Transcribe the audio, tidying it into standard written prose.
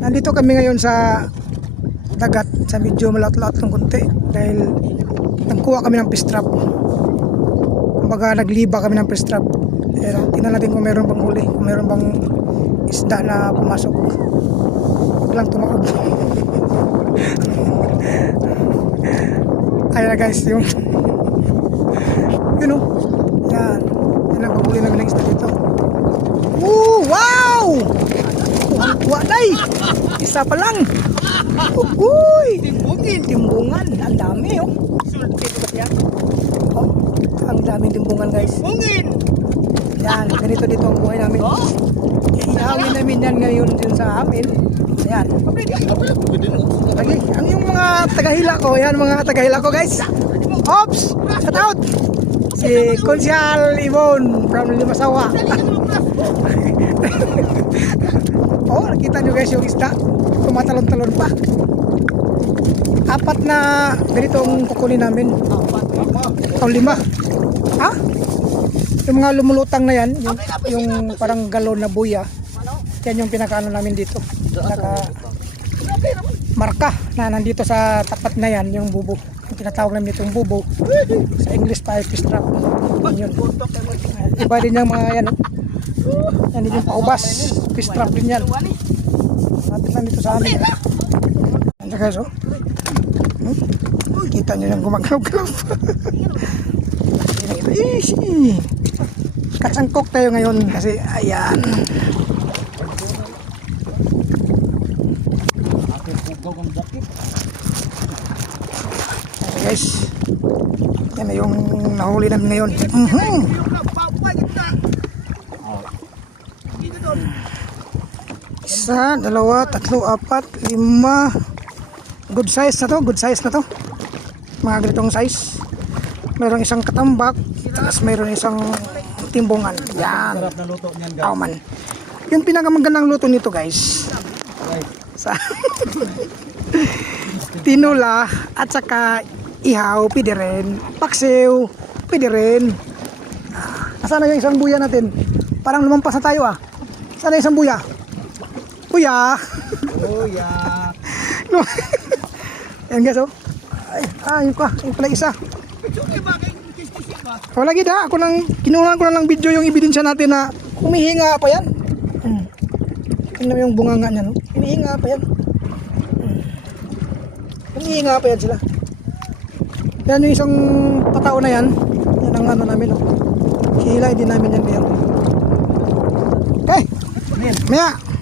Nandito kami ngayon sa dagat, sa medyo malaot-laot ng konti dahil nagkuha kami ng fish trap. Kumbaga nagliba kami ng fish trap. Pero tingnan natin kung meron bang huli, kung meron bang isda na pumasok. Huwag lang tumaob. Ayan na guys, yung yun o. Yan. Yan ang paguli namin ng isda dito. Wow! Kuha day! Isa pa lang. Uy! Timbungan. Ang dami oh. Oh, ang daming timbungan guys. Yan, ganito dito ang buhay namin. Iihawin namin yan ngayon din sa amin. Ayan. Lagi, ang yung mga tagahila ko, yan mga tagahila ko guys. Ops! Shout out! Si Konsyal Ibon from Limasawa. Oh, nakita nyo guys yung isda. Tumatalon-talon pa. 4 na ganitong kukunin namin. 5. Ha? Yung mga lumulutang na yan, yung parang galon na buya, yan yung pinakaano namin dito. Pinaka marka na nandito sa tapat na yan, yung bubo. Yung tinatawag namin dito yung bubo. Sa English pa, fish trap. Yun. Iba din yung mga yan. Yan din yung paubas. Fish trap din yan. Natin lang dito sa amin. Ano guys oh? Kita nyo yung gumagalaw-galaw. Easy. Katsangkok tayo ngayon kasi ayan. Okay guys, yan na yung nahuli namin ngayon. Isa, dalawa, tatlo, 4, 5. Good size na to, good size na to. Mga ganitong size. Mayroong isang katambak, tapos mayroong isang timbungan. Yan. Oh man. Yung pinakamagandang luto nito guys, sa tinula at saka ihaw, pwede rin. Paksiw, pwede rin. Nasaan na yung isang buya natin? Parang lumampas na tayo ah. Saan na isang buya? Buya! Buya! No. Ayan guys oh. Ay, yun pa. Yung pala isa. O lagi na, ako nang kinuha ko na lang video yung ebidensya natin na humihinga pa yan. Tingnan mo yung bunganga niya, no? Humihinga pa yan. Humihinga pa yan sila. Yan yung isang patao na yan. Yan ang ano namin, no? Hilay din namin yan ngayon. Okay, maya